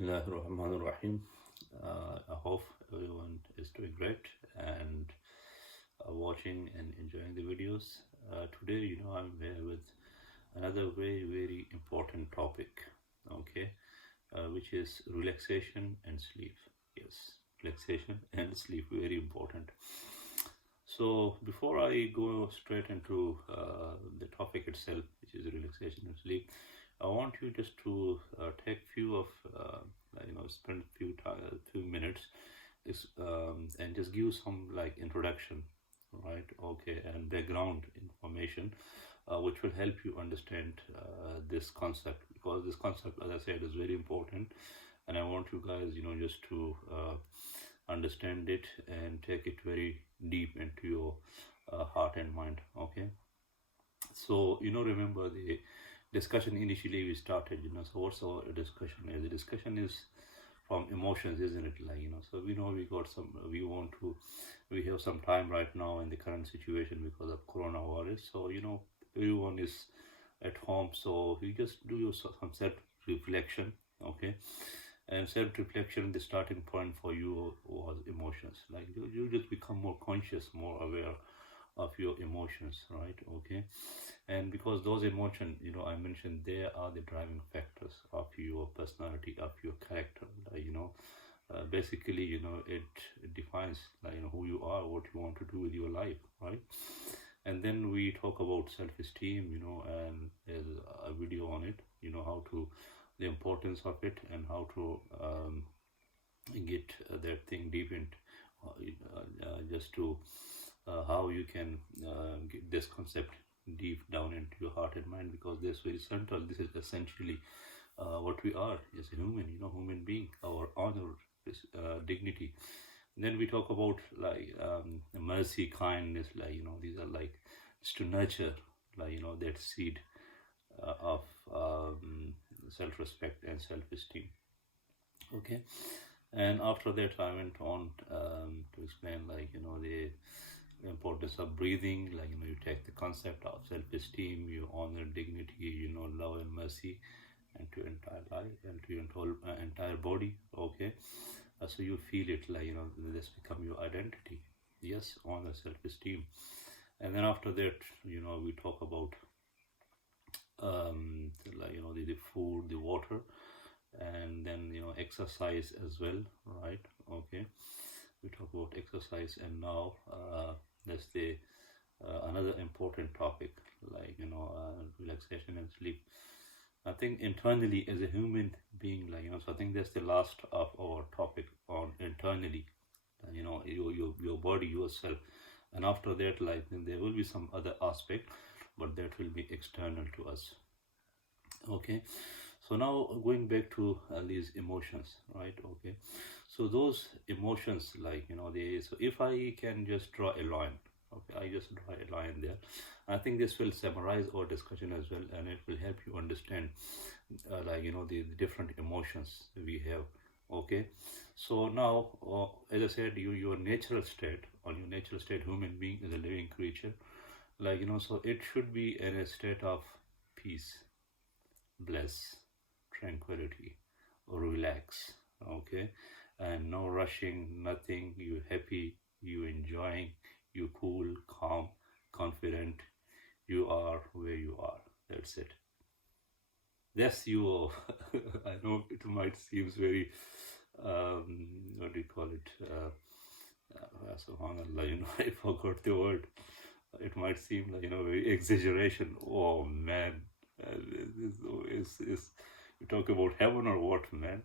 Bismillahirrahmanirrahim. I hope everyone is doing great and watching and enjoying the videos. Today, I'm here with another very, very important topic, okay, which is relaxation and sleep. Yes, relaxation and sleep, very important. So, before I go straight into the topic itself, which is relaxation and sleep, I want you just to take few of spend few minutes and just give some like introduction, right? Okay, and background information, which will help you understand this concept, because this concept, as I said, is very important, and I want you guys, just to understand it and take it very deep into your heart and mind. Okay, so remember the discussion initially we started. So what's our discussion is? The discussion is from emotions, isn't it? So we got some. We have some time right now in the current situation because of coronavirus. So everyone is at home. So you just do some self reflection. Okay, and self reflection, the starting point for you was emotions. Like you just become more conscious, more aware of your emotions, right? Okay, and because those emotions, I mentioned, they are the driving factors of your personality, of your character. Basically, it defines who you are, what you want to do with your life, right? And then we talk about self-esteem, and there's a video on it, how to, the importance of it, and how to get that thing deep in, just to how you can get this concept deep down into your heart and mind, because this is very central. This is essentially what we are as a human, human being, our honor, dignity. Then we talk about mercy, kindness, these are like just to nurture that seed of self-respect and self-esteem. Okay, and after that I went on to explain the importance of breathing. You take the concept of self-esteem, you honor dignity, love and mercy, and to entire life and to your entire body. Okay, so you feel it, this become your identity. Yes, honor, self-esteem. And then after that, we talk about the food, the water, and then exercise as well, right? Okay, we talk about exercise, and now that's the another important topic, relaxation and sleep. I think internally as a human being, so I think that's the last of our topic on internally, your body, yourself. And after that, then there will be some other aspect, but that will be external to us. Okay, so now going back to these emotions, right? Okay, so those emotions, so if I can just draw a line, okay, I just draw a line there. I think this will summarize our discussion as well, and it will help you understand the different emotions we have. Okay, so now as I said, your natural state, or your natural state, human being is a living creature, so it should be in a state of peace, bliss, tranquility, relax. Okay, and no rushing, nothing. You happy, you enjoying, you cool, calm, confident. You are where you are. That's it. That's you. I know it might seem very what do you call it, subhanallah, I forgot the word. It might seem very exaggeration. Oh man, is you talk about heaven or what, man?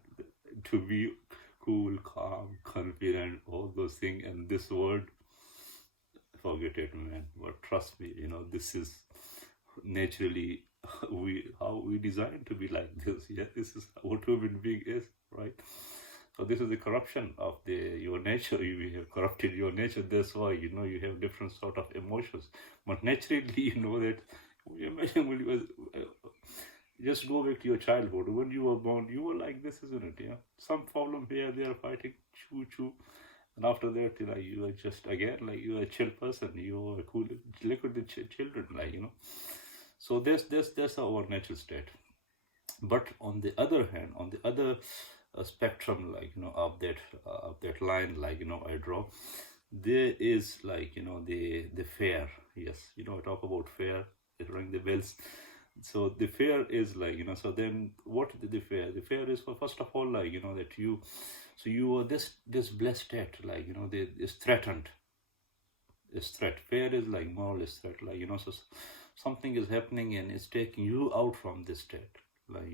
To be cool, calm, confident, all those things, and this word, forget it, man. But trust me, this is naturally how we designed to be like this. Yeah, this is what human being is, right? So this is the corruption of your nature. You have corrupted your nature. That's why you have different sort of emotions. But naturally, that imagine when you was, just go back to your childhood. When you were born, you were like this, isn't it? Yeah, some problem here, they are fighting, choo. And after that, you are just again you are a chill person. You are cool. Look at the children, So that's our natural state. But on the other hand, on the other a spectrum, like of that line, like I draw. There is, like the fear. Yes, I talk about fear. It ring the bells. So the fear is, like so then what the fear? The fear is, for first of all, like that you, so you are this blessed state, like is threatened. Is threat. Fear is like more or less threat, like so something is happening and it's taking you out from this state, like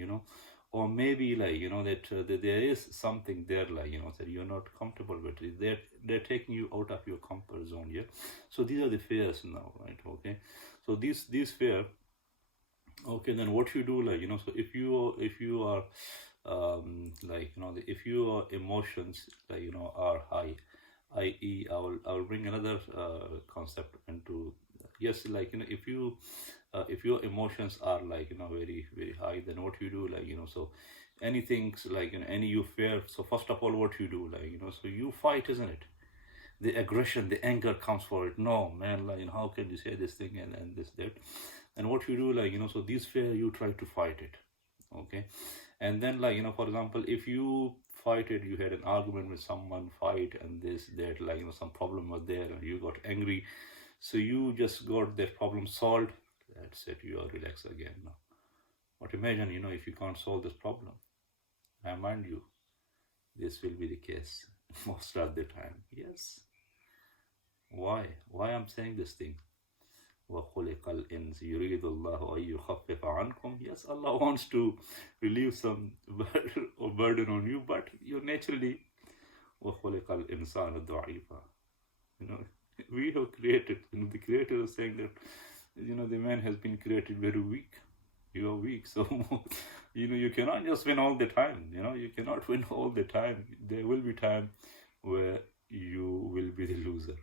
or maybe, like that there is something there, like that you're not comfortable with it. They're taking you out of your comfort zone. Yeah. So these are the fears now, right? Okay. So these fear. Okay, then what you do, like so if you are like if your emotions, like are high, i.e., I will bring another concept into. Yes, like if your emotions are, like very very high, then what you do, like so anything, like any you fear. So first of all, what you do, like so you fight, isn't it? The aggression, the anger comes for it. No, man, like how can you say this thing and this that? And what you do, like so these fear, you try to fight it. Okay. And then, like for example, if you fight it, you had an argument with someone, fight, and this that, like some problem was there and you got angry, so you just got that problem solved. That's it, you are relaxed again now. But imagine, if you can't solve this problem, I mind you, this will be the case most of the time. Yes. Why I'm saying this thing? وَخُلِقَ الْإِنسِ يُرِيدُ اللَّهُ أَن يُخَفِّفَ عَنْكُمْ. Yes, Allah wants to relieve some burden on you, but you're naturally وَخُلِقَ الْإِنسَانُ ضَعِيفًا. We have created, the creator is saying that, the man has been created very weak. You are weak, so you cannot just win all the time. You cannot win all the time. There will be time where you will be the loser.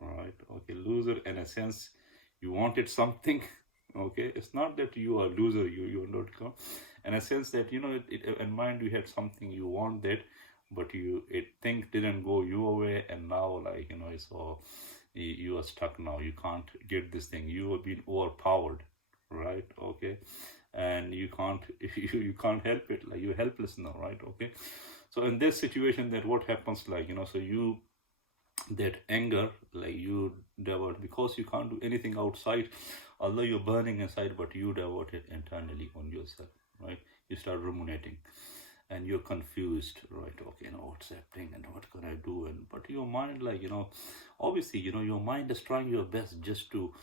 All right, okay, loser in a sense. You wanted something. Okay, it's not that you are loser, you're not come, in a sense that in mind you had something you wanted, but things didn't go your way, and now, like so you are stuck now. You can't get this thing. You have been overpowered, right? Okay. And you can't you can't help it, like you're helpless now, right? Okay. So in this situation, that what happens, like so you, that anger, like you divert, because you can't do anything outside, although you're burning inside, but you divert it internally on yourself, right? You start ruminating and you're confused, right? Okay, what's happening and what can I do? And but your mind, like obviously your mind is trying your best just to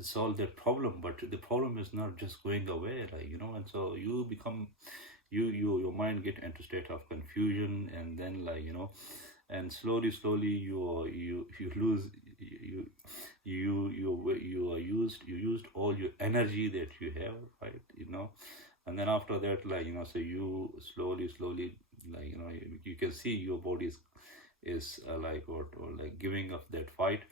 solve that problem, but the problem is not just going away, like and so you become, your mind get into state of confusion, and then, like and slowly you lose, you used all your energy that you have, right? And then after that, like so you slowly, like you can see your body is like or like giving up that fight.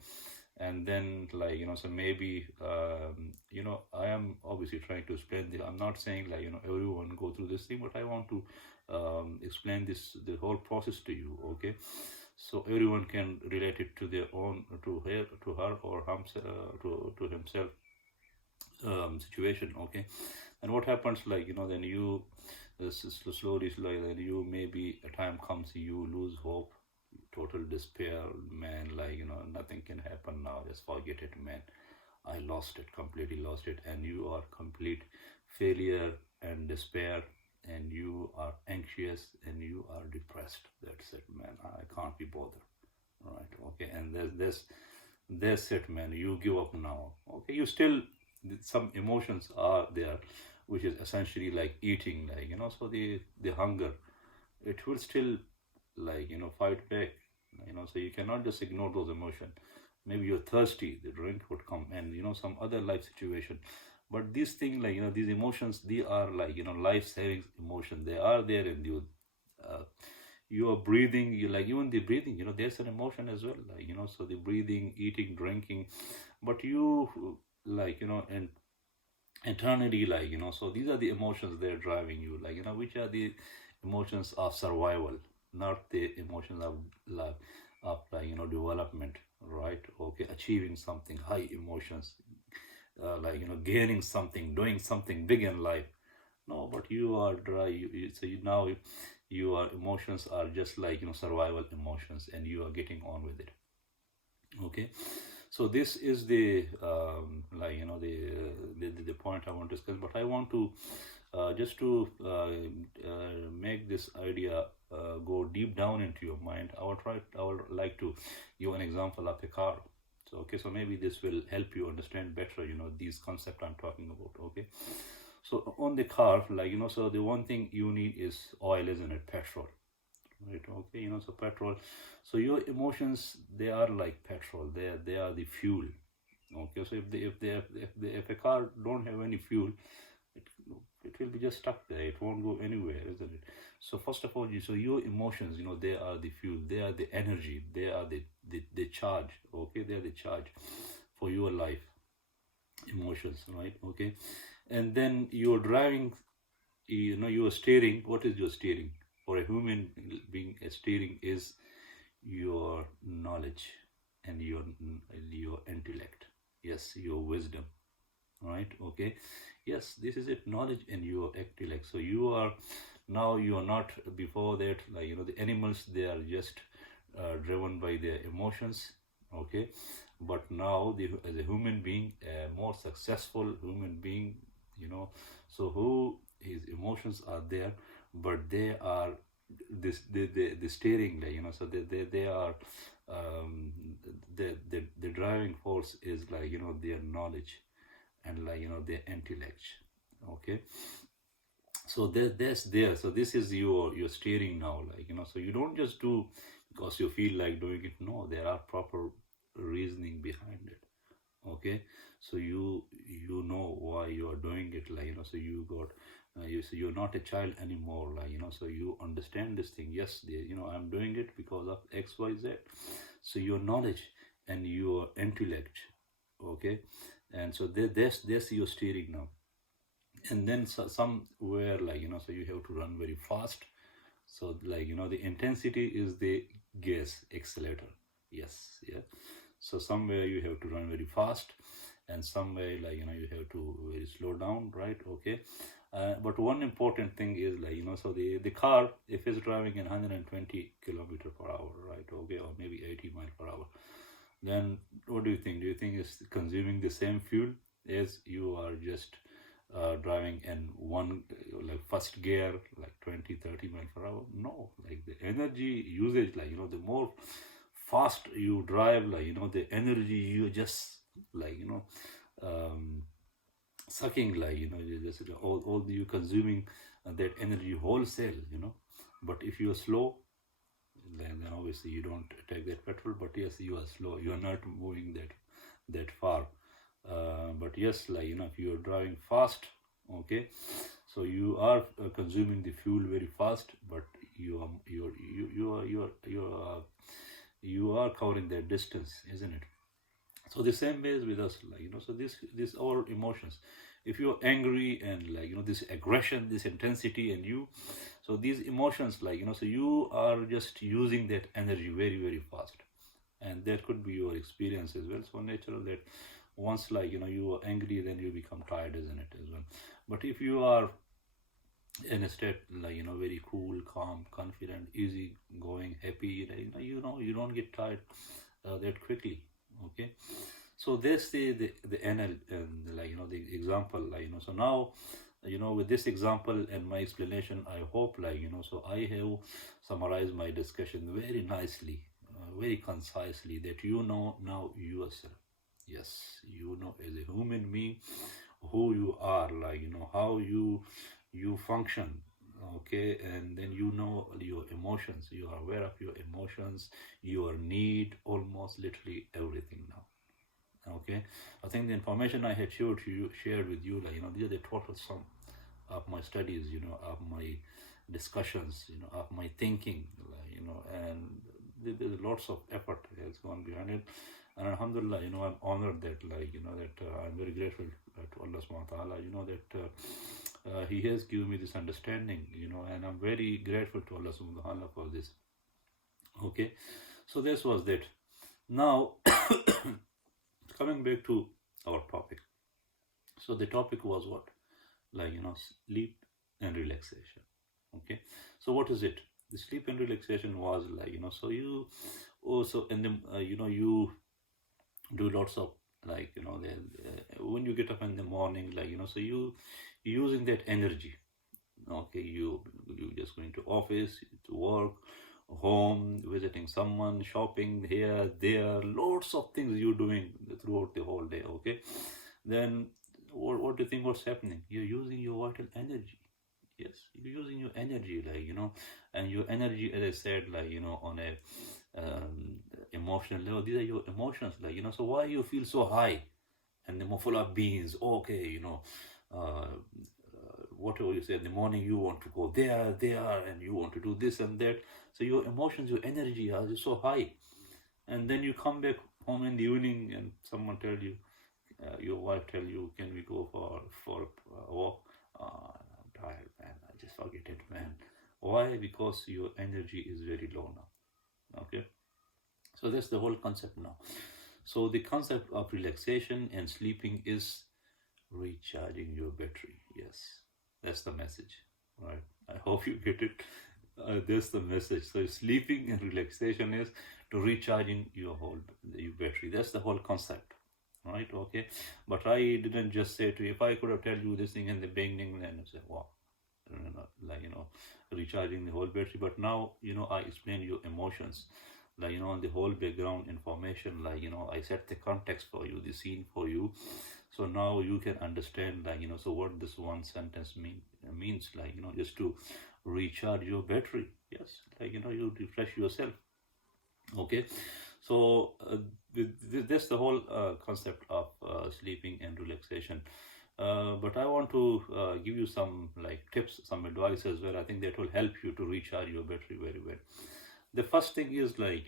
And then, like so maybe I am obviously trying to explain this. I'm not saying, like everyone go through this thing, but I want to explain the whole process to you. Okay. So everyone can relate it to their own, to her or to himself situation. Okay. And what happens, like then you slowly, like then you, maybe a time comes, you lose hope, total despair, man, like nothing can happen now, just forget it, man, I lost it, completely lost it, and you are complete failure and despair, and you are anxious and you are depressed. That's it, man, I can't be bothered, right? Okay. And that's it, man, you give up now. Okay. You still, some emotions are there, which is essentially like eating, like so the hunger, it will still, like fight back, so you cannot just ignore those emotions. Maybe you're thirsty, the drink would come, and some other life situation. But these things, like these emotions, they are like life-saving emotions. They are there in you. You are breathing, you, like even the breathing, there's an emotion as well, like so the breathing, eating, drinking. But you, like and internally, like so these are the emotions they're driving you, like which are the emotions of survival, not the emotions of love, of like development, right? Okay. Achieving something, high emotions, like gaining something, doing something big in life. No, but you are dry. Now your emotions are just like, survival emotions, and you are getting on with it. Okay, so this is the the point I want to discuss. But I want to just to make this idea go deep down into your mind. I would like to give an example of a car. So okay, so maybe this will help you understand better, these concepts I'm talking about. Okay, so on the car, so the one thing you need is oil, isn't it? Petrol, right? Okay, so petrol. So your emotions, they are like petrol. They are the fuel. Okay, so if a car don't have any fuel, it, it will be just stuck there. It won't go anywhere, isn't it? So first of all, so your emotions, they are the fuel. They are the energy. They are the charge. Okay, they are the charge for your life. Emotions, right? Okay, and then you're driving. You are steering. What is your steering? For a human being, a steering is your knowledge and your intellect. Yes, your wisdom, right? Okay, yes, this is it, knowledge and your intellect. So you are not, before that, the animals, they are just driven by their emotions. Okay, but now as a human being, a more successful human being, so who his emotions are there, but they are the steering, so they are the driving force is their knowledge and their intellect. Okay, so that's there. So this is your steering now, so you don't just do because you feel like doing it. No, there are proper reasoning behind it. Okay, so you know why you are doing it, so you got so you're not a child anymore, so you understand this thing. Yes, I'm doing it because of XYZ. So your knowledge and your intellect. Okay, and so there's your steering now. And then somewhere, so you have to run very fast. So the intensity is the gas accelerator. Yes, yeah. So somewhere you have to run very fast, and somewhere you have to very slow down, right? Okay, but one important thing is so the car, if it's driving in 120 kilometer per hour, right? Okay, or maybe 80 mile per hour, then what do you think? Do you think it's consuming the same fuel as you are just driving in one, first gear, 20-30 mile per hour? No, the energy usage, the more fast you drive, the energy you just um, sucking, you just all you consuming that energy wholesale, but if you are slow, then obviously you don't take that petrol. But yes, you are slow, you are not moving that far. But yes, if you are driving fast, okay, so you are consuming the fuel very fast, but you are covering that distance, isn't it? So the same way is with us, so this all emotions. If you're angry and this aggression, this intensity, and so these emotions, so you are just using that energy very, very fast. And that could be your experience as well. So natural that once you are angry, then you become tired, isn't it, as well? But if you are in a state very cool, calm, confident, easy going, happy, you don't get tired that quickly. Okay, so that's the NL, and the example, so now with this example and my explanation, I hope so I have summarized my discussion very nicely, very concisely, that now yourself. Yes, as a human being who you are, how you function. Okay, and then your emotions, you are aware of your emotions, your need, almost literally everything now. Okay, I think the information I had shared with you, these are the total sum of my studies, of my discussions, of my thinking, and there's lots of effort has gone behind it. And alhamdulillah, I'm honored that, I'm very grateful to Allah subhanahu wa ta'ala, that He has given me this understanding, and I'm very grateful to Allah subhanahu wa ta'ala for this. Okay, so this was that. Now, coming back to our topic. So the topic was what? Sleep and relaxation. Okay, so what is it? The sleep and relaxation was like, so you also, and then you do lots of, like, then when you get up in the morning, like, so you using that energy. Okay, you just going to office, to work, home, visiting someone, shopping here, there, lots of things you're doing throughout the whole day. Okay, then what do you think what's happening? You're using your vital energy. Yes, you're using your energy, like, and your energy, as I said, like, on a emotional level, these are your emotions, like, so why you feel so high and then full of beans? Okay, whatever you say in the morning, you want to go there, and you want to do this and that. So your emotions, your energy are just so high. And then you come back home in the evening and someone tell you, your wife tell you, can we go for a walk? I'm tired, man. I just forget it, man. Why? Because your energy is very low now. Okay, so that's the whole concept now. So the concept of relaxation and sleeping is recharging your battery. Yes, that's the message, right? I hope you get it. That's the message. So sleeping and relaxation is to recharging your battery. That's the whole concept, right? Okay, but I didn't just say to you. If I could have tell you this thing in the beginning, then you say, wow, like, recharging the whole battery. But now, I explain your emotions, like, on the whole background information, like, I set the context for you, the scene for you. So now you can understand, like, so what this one sentence means, like, just to recharge your battery. Yes, like, you refresh yourself. Okay, so that's the whole concept of sleeping and relaxation. But I want to give you some, like, tips, some advice as well. I think that will help you to recharge your battery very well. The first thing is, like,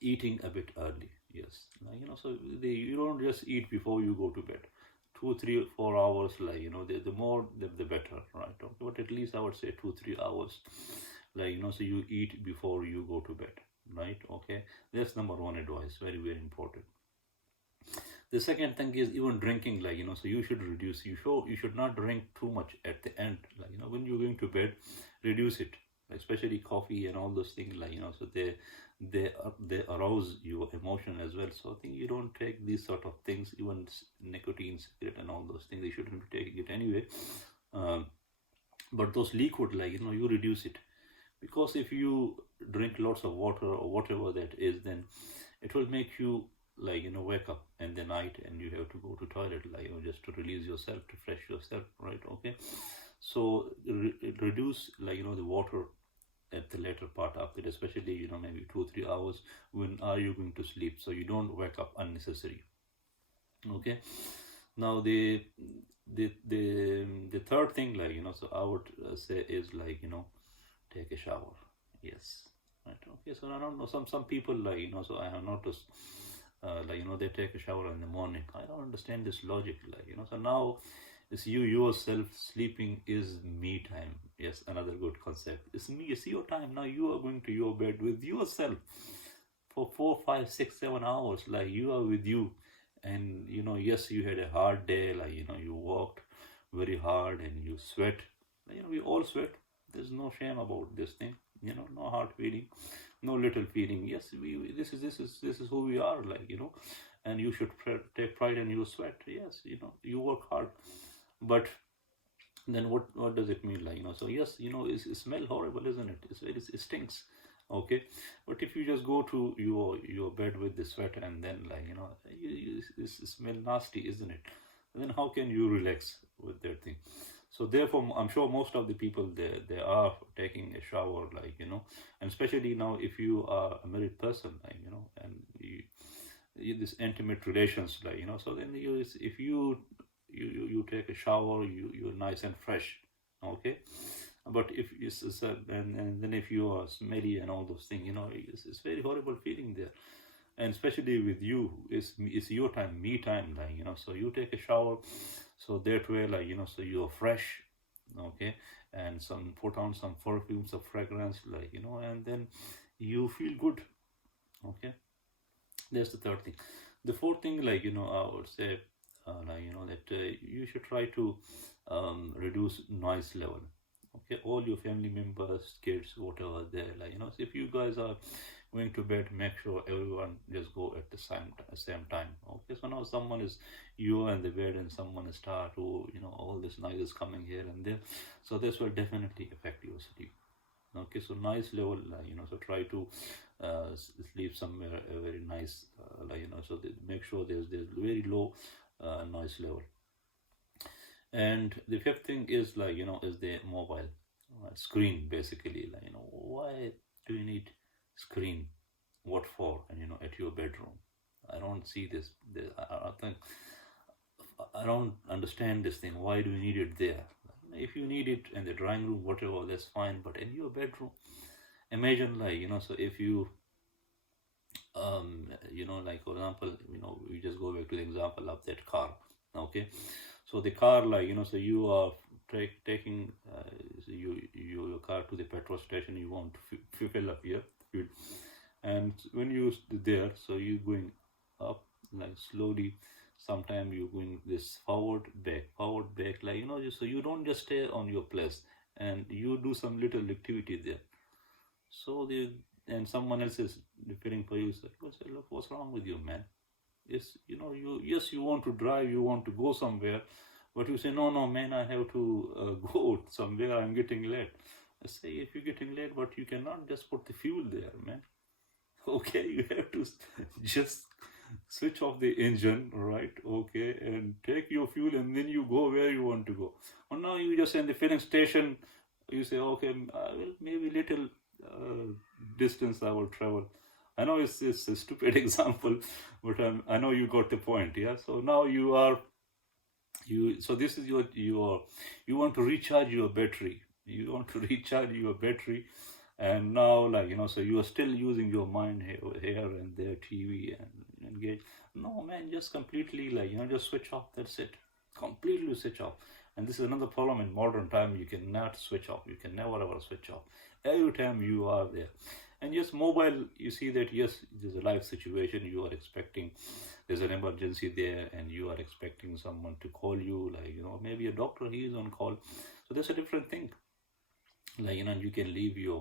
eating a bit early. Yes, like, so you don't just eat before you go to bed. 2 3 4 hours, like, the more the better, right? Okay, but at least I would say 2 3 hours, like, so you eat before you go to bed, right? Okay, that's number one advice, very very important. The second thing is even drinking, like, so you should reduce. You should not drink too much at the end, like, when you're going to bed, reduce it, especially coffee and all those things, like, so they arouse your emotion as well. So I think you don't take these sort of things, even nicotine, cigarette, and all those things. You shouldn't be taking it anyway. Um, but those liquid, like, you reduce it, because if you drink lots of water or whatever that is, then it will make you, like, wake up in the night and you have to go to toilet, like, just to release yourself, to fresh yourself, right? Okay, so reduce, like, the water at the later part of it, especially, maybe 2 3 hours when are you going to sleep, so you don't wake up unnecessary. Okay, now the third thing, like, so I would say is, like, take a shower. Yes, right. Okay, so I don't know, some people, like, so I have noticed, like, they take a shower in the morning. I don't understand this logic, like, so now it's you yourself. Sleeping is me time. Yes, another good concept. It's your time. Now you are going to your bed with yourself for 4 5 6 7 hours, like, you are with you. And, yes, you had a hard day, like, you worked very hard and you sweat. We all sweat. There's no shame about this thing. No hard feeling, no little feeling. Yes, this is who we are, like, and you should take pride in your sweat. Yes, you work hard. But then what does it mean, like, so yes, it smell horrible, isn't it? It stinks. Okay, but if you just go to your bed with the sweat, and then, like, it smell nasty, isn't it? Then how can you relax with that thing? So therefore, I'm sure most of the people, they are taking a shower, like, and especially now if you are a married person, like, and this intimate relations, like, so then if you take a shower, you're nice and fresh. Okay, but if and then if you are smelly and all those things, it's very horrible feeling there. And especially with you, it's your time, me time, like, so you take a shower, so that way, like, so you're fresh. Okay, and put on some perfume, some fragrance, like, and then you feel good. Okay, that's the third thing. The fourth thing, like, I would say, like, that you should try to reduce noise level. Okay, all your family members, kids, whatever they're like, so if you guys are going to bed, make sure everyone just go at the same time. Okay, so now someone is, you are in the bed and someone is start to, all this noise is coming here and there, so this will definitely affect your sleep. Okay, so noise level, so try to sleep somewhere very nice, so make sure there's very low noise level. And the fifth thing is is the mobile screen, basically. Why do you need screen? What for? And at your bedroom, I don't see this. I think I don't understand this thing. Why do you need it there? If you need it in the drawing room, whatever, that's fine. But in your bedroom, imagine so if you like for example, we just go back to the example of that car. Okay, so the car, so you are taking so your car to the petrol station. You want to fill up your fuel, and when you there, so you going up like slowly. Sometimes you going this forward back, so you don't just stay on your place, and you do some little activity there. So and someone else is preparing for you. So you say, look, what's wrong with you, man? Yes, you want to drive, you want to go somewhere, but you say, no, man, I have to go somewhere, I'm getting late. I say, if you're getting late, but you cannot just put the fuel there, man. Okay, you have to just switch off the engine, right? Okay, and take your fuel, and then you go where you want to go. Or now you just in the filling station, you say, okay, I will maybe little distance I will travel. I know it's a stupid example, but I know you got the point. Yeah. So now so this is your you want to recharge your battery. You want to recharge your battery, and now so you are still using your mind here and there, TV and engage. No, man, just completely just switch off. That's it. Completely switch off. And this is another problem in modern time. You cannot switch off. You can never ever switch off. Every time you are there. And yes, mobile, you see that yes, there's a life situation you are expecting. There's an emergency there, and you are expecting someone to call you, maybe a doctor, he is on call. So that's a different thing. You can leave your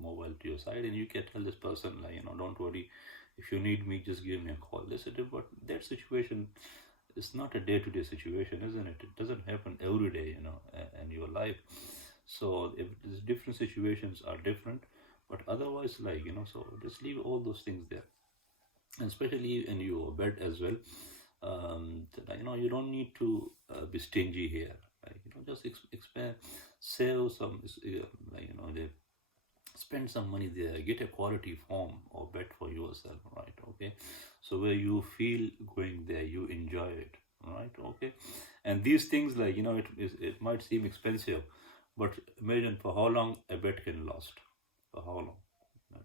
mobile to your side, and you can tell this person, don't worry, if you need me, just give me a call. But that situation is not a day-to-day situation, isn't it? It doesn't happen every day, in your life. So if these different situations are different, but otherwise, so just leave all those things there, and especially in your bed as well. You don't need to be stingy here. Just expand, save some, spend some money there, get a quality form or bed for yourself, right? Okay, so where you feel going there, you enjoy it, right? Okay, and these things, it might seem expensive, but imagine for how long a bed can last. For how long?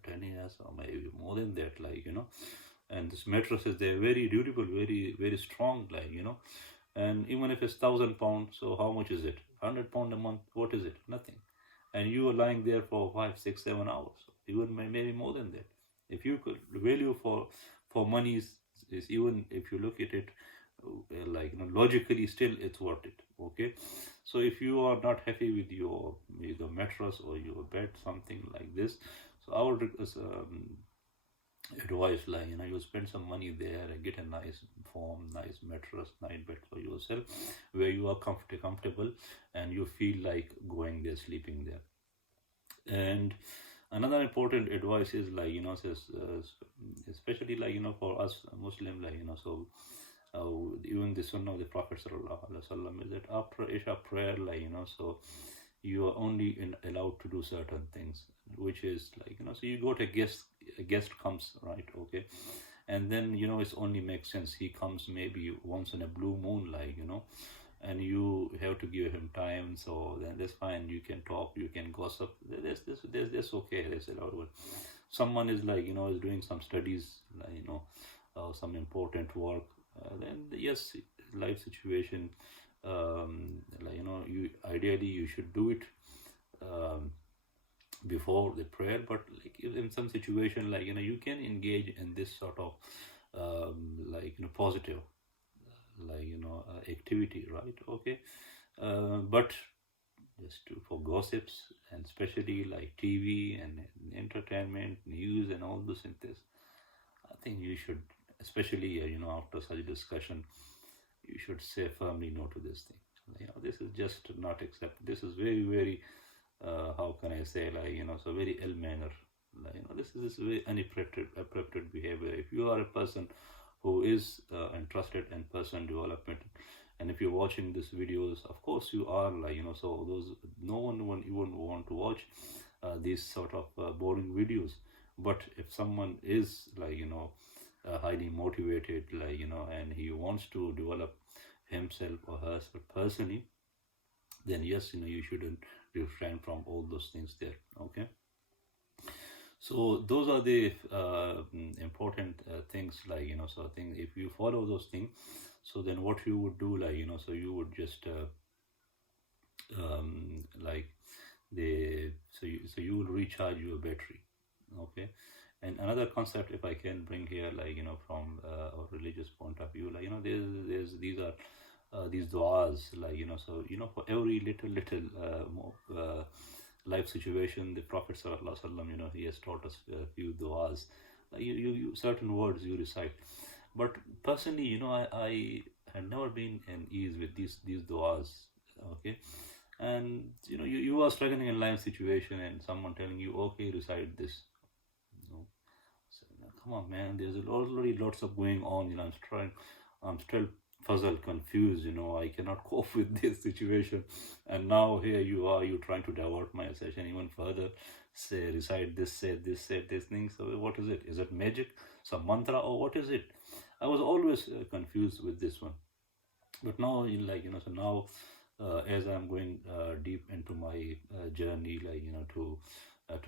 10 years or maybe more than that, and this mattresses, they're very durable, very very strong, and even if it's £1,000, so how much is it? £100 a month, what is it? Nothing. And you are lying there for 5, 6, 7 hours, even maybe more than that. If you could value for money is even if you look at it logically, still it's worth it. Okay, so if you are not happy with your mattress or your bed, something like this, so I would advice you spend some money there and get a nice form, nice mattress, nice bed for yourself, where you are comfortable and you feel like going there, sleeping there. And another important advice is says, especially for us Muslim, so even the sunnah of the Prophet sallallahu alaihi wasallam is that after Isha prayer, so you are only allowed to do certain things, which is so you got a guest comes, right? Okay, and then it only makes sense he comes maybe once in a blue moon, and you have to give him time, so then that's fine. You can talk, you can gossip. That's okay. That's allowed. Someone is is doing some studies, some important work. Then yes, life situation. You ideally you should do it before the prayer, but in some situation, you can engage in this sort of positive activity, right? Okay, But just for gossips, and especially like TV and entertainment, news, and all those things. I think you should, especially after such a discussion, you should say firmly no to this thing. This is just not accept. This is very, very, how can I say, so very ill manner. This is very inappropriate behavior. If you are a person who is interested in personal development, and if you're watching these videos, of course you are so those no one will even want to watch these sort of boring videos. But if someone is highly motivated, and he wants to develop himself or herself personally, then yes, you shouldn't refrain from all those things there. Okay. So those are the important things, so I think if you follow those things, so then what you would do, so you would just like you will recharge your battery. Okay. And another concept, if I can bring here, from a religious point of view, there's these du'as, so for every little life situation, the Prophet sallallahu alaihi wasallam, he has taught us a few du'as. You certain words you recite. But personally, I had never been in ease with these du'as. Okay. And you are struggling in life situation, and someone telling you, okay, recite this. So, come on, man. There's already lots of going on. I'm still puzzled, confused. I cannot cope with this situation. And now here you are. You're trying to divert my session even further. Say, recite this, say this thing. So what is it? Is it magic? Some mantra, or what is it? I was always confused with this one. But now, so now, as I'm going deep into my journey, to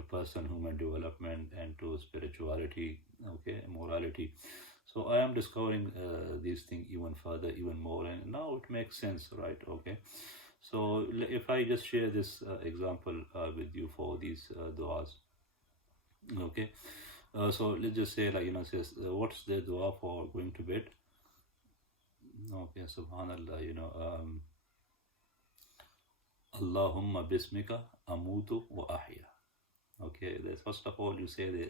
person, human development, and to spirituality, okay, morality. So I am discovering these things even further, even more, and now it makes sense, right? Okay. So if I just share this example with you for these du'as, okay. So let's just say, says, what's the dua for going to bed? Okay, subhanallah, Allahumma bismika amutu wa ahya. Okay, that's first of all you say the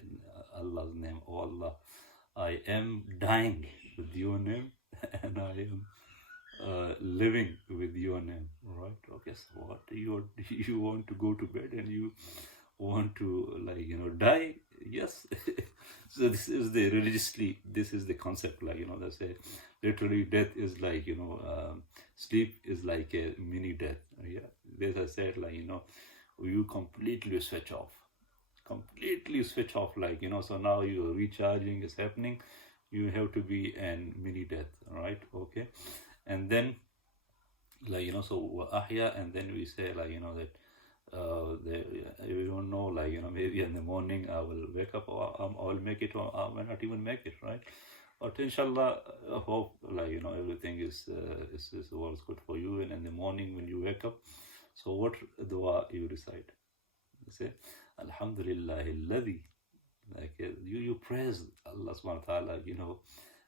Allah's name. Oh Allah, I am dying with your name, and I am living with your name. Right? Okay, so what you want to go to bed and you want to die? Yes. So this is the religiously, this is the concept, they say literally death is sleep is like a mini death. Yeah, as I said, you completely switch off, so now you're recharging is happening. You have to be in mini death, right? Okay. And then so ahya, and then we say that we don't know, maybe in the morning I will wake up, or I will make it, or I may not even make it, right? But inshallah, I hope everything is works good for you. And in the morning when you wake up, so what dua you recite? You say Alhamdulillah alladhi, you praise Allah subhanahu wa ta'ala,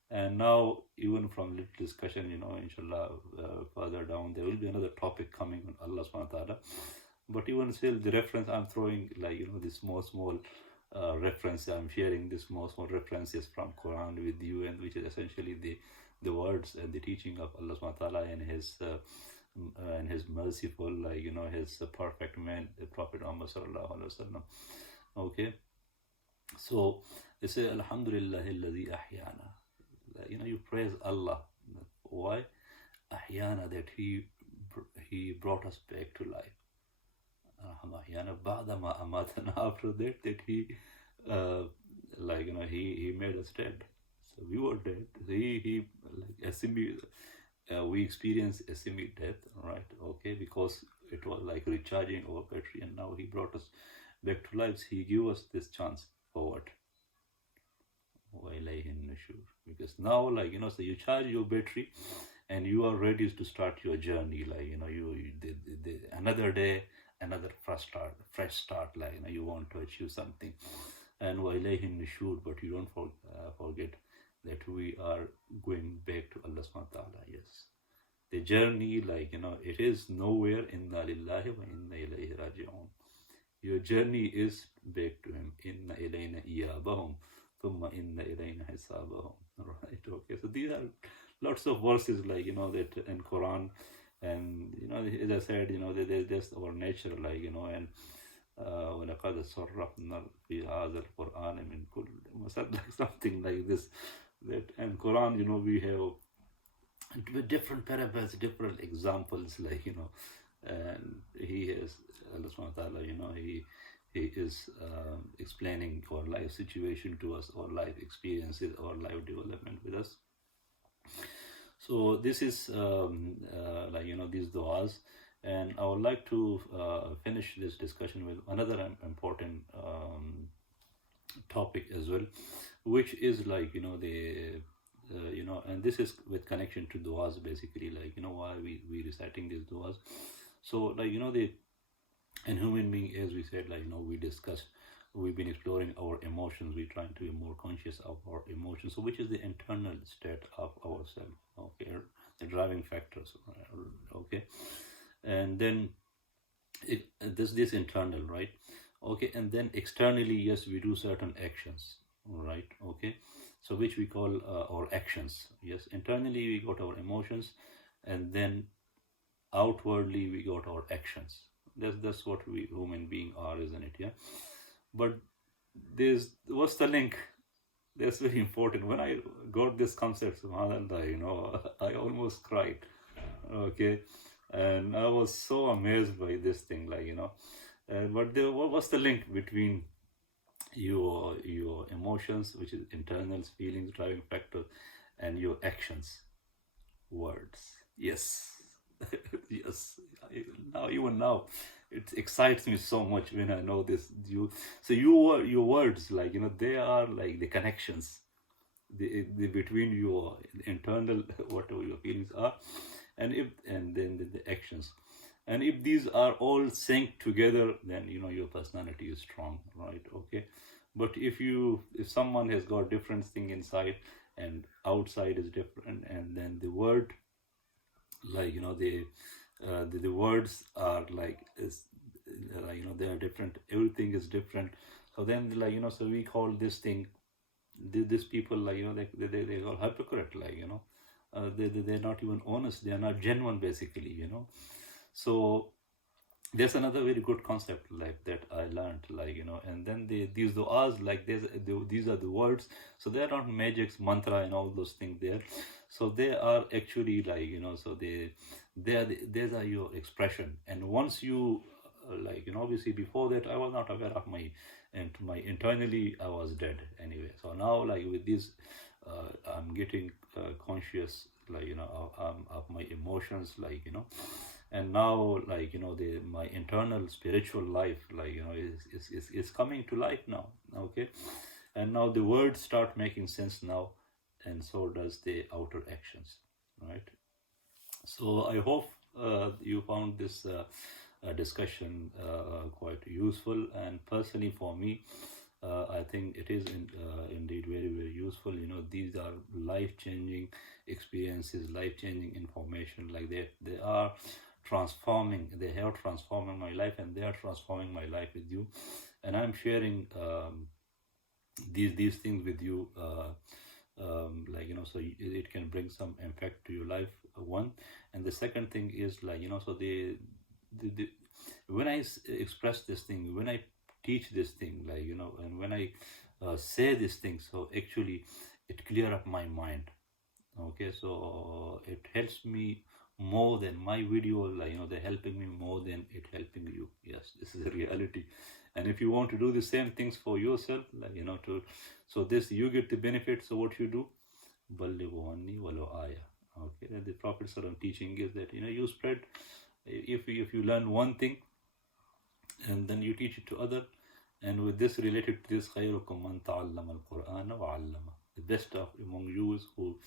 and now even from little discussion, inshallah, further down there will be another topic coming on Allah subhanahu wa ta'ala. But even still, the reference I'm throwing, this small reference, I'm sharing this small references from Quran with you, and which is essentially the words and the teaching of Allah subhanahu wa ta'ala, and his merciful, his perfect man, the Prophet Muhammad sallallahu alaihi wasallam. Okay. So they say Alhamdulillah alladhi ahyana. You praise Allah. Why? Ahyana, that he brought us back to life. After that he he made us dead. So we were dead. He we experienced a semi-death, right? Okay, because it was like recharging our battery, and now he brought us back to life. He gave us this chance for what? Because now, so you charge your battery, and you are ready to start your journey. You another day, another fresh start. You want to achieve something, and but you don't forget that we are going back to Allah subhanahu wa ta'ala. Yes. The journey, like, it is nowhere. Inna lillahi wa inna ilayhi raji'un. Your journey is back to him. Inna ilayna iyabahum, thumma inna ilayna hisabahum. Right? Okay. So these are lots of verses, like, that in Quran. And, as I said, there's just our nature, like, and وَلَقَدْ صَرَّفْنَا فِي هَذَا الْقُرْآنِ مِنْ كُلِّ like something like this. That and Quran, we have with different parables, different examples, like, and he has, Allah subhanahu wa ta'ala, he is explaining our life situation to us, our life experiences, our life development with us. So this is like, these du'as. And I would like to finish this discussion with another important topic as well, which is like, and this is with connection to du'as, basically, like, why we reciting these du'as. So, like, in human being, as we said, like, we discussed, we've been exploring our emotions. We're trying to be more conscious of our emotions. So which is the internal state of ourselves, okay, the driving factors, okay. And then this internal, right, okay. And then externally, yes, we do certain actions, right, okay. So which we call our actions. Yes, internally we got our emotions, and then outwardly we got our actions. That's what we human being are, isn't it? Yeah. But what's the link? That's very important. When I got this concept, subhanallah, I almost cried, okay. And I was so amazed by this thing, like, but what's the link between your emotions, which is internal feelings, driving factor, and your actions, words? Yes. Yes. Even now, it excites me so much when I know this. So your words, like, they are like the connections, the between your internal whatever your feelings are, and then the actions. And if these are all synced together, then your personality is strong, right, okay. But if someone has got different thing inside and outside is different, and then the word, like, the words are like, is like, they are different, everything is different. So then, like, so we call this thing, these people, like, they are hypocrite, like, they're not even honest, they are not genuine, basically. So there's another very good concept like that I learned, like, and then these du'as, like, these are the words. So they are not magics, mantra, and all those things there. So they are actually, like, so these are your expression. And once you like, obviously before that I was not aware of my internally I was dead anyway. So now, like, with this I'm getting conscious, like, of my emotions, like, and now, like, my internal spiritual life, like, is coming to life now, okay. And now the words start making sense now, and so does the outer actions, right. So I hope you found this discussion quite useful, and personally for me, I think it is indeed very, very useful. These are life-changing experiences, life-changing information. Like, they are transforming. They have transformed my life, and they are transforming my life with you. And I'm sharing these things with you. Like, so it can bring some impact to your life. One, and the second thing is, like, so the when I express this thing, when I teach this thing, like, and when I say this thing, so actually it clear up my mind, okay. So it helps me more than my video, like, they're helping me more than it helping you. Yes, this is a reality. And if you want to do the same things for yourself, like, so this, you get the benefit. So what you do, ballighu anni walau aya, okay. And the Prophet ﷺ teaching is that, you spread, if you learn one thing and then you teach it to other. And with this, related to this, khayrukum man ta'allama al-Qur'ana wa 'allama. The best of among you is who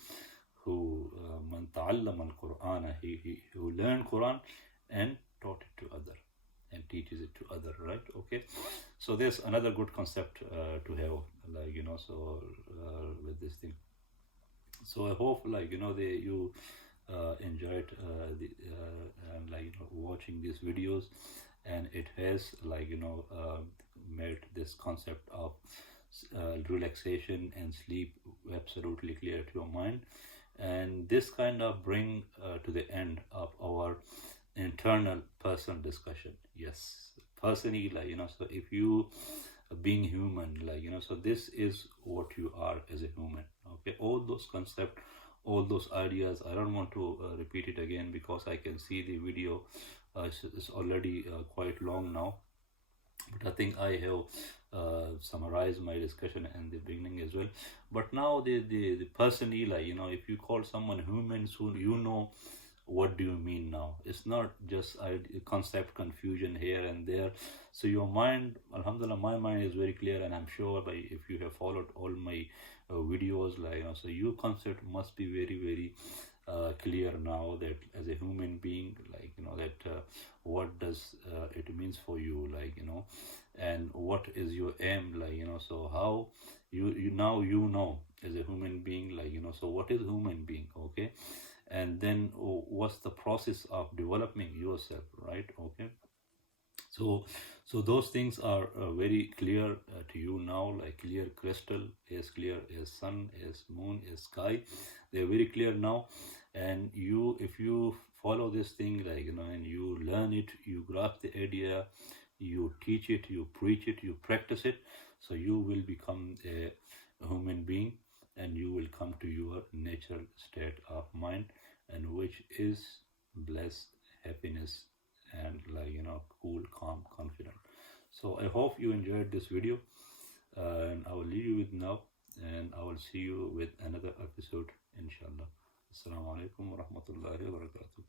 man ta'allama al-Qur'ana, who learned Quran and taught it to other, and teaches it to other, right, okay. So there's another good concept to have, like, so with this thing. So I hope, like, enjoyed and watching these videos, and it has made this concept of relaxation and sleep absolutely clear to your mind, and this kind of bring to the end of our internal personal discussion. Yes, personally, so if you being human, so this is what you are as a human. Okay, all those concepts, all those ideas, I don't want to repeat it again, because I can see the video is already quite long now, but I think I have summarized my discussion in the beginning as well. But now the personally, if you call someone human, so what do you mean now. It's not just concept confusion here and there. So your mind, alhamdulillah, my mind is very clear, and I'm sure by if you have followed all my videos, so your concept must be very, very clear now, that as a human being, that what does it means for you, and what is your aim, so how you now as a human being, so what is human being. Okay, and then what's the process of developing yourself, right? Okay, so those things are very clear to you now, like clear crystal, as clear as sun, as moon, as sky. They're very clear now, and you, if you follow this thing, and you learn it, you grasp the idea, you teach it, you preach it, you practice it, so you will become a human being, and you will come to your natural state of mind, and which is bliss, happiness, and cool, calm, confident. So I hope you enjoyed this video, and I will leave you with now, and I will see you with another episode, inshallah. Assalamu alaikum wa rahmatullahi wa barakatuh.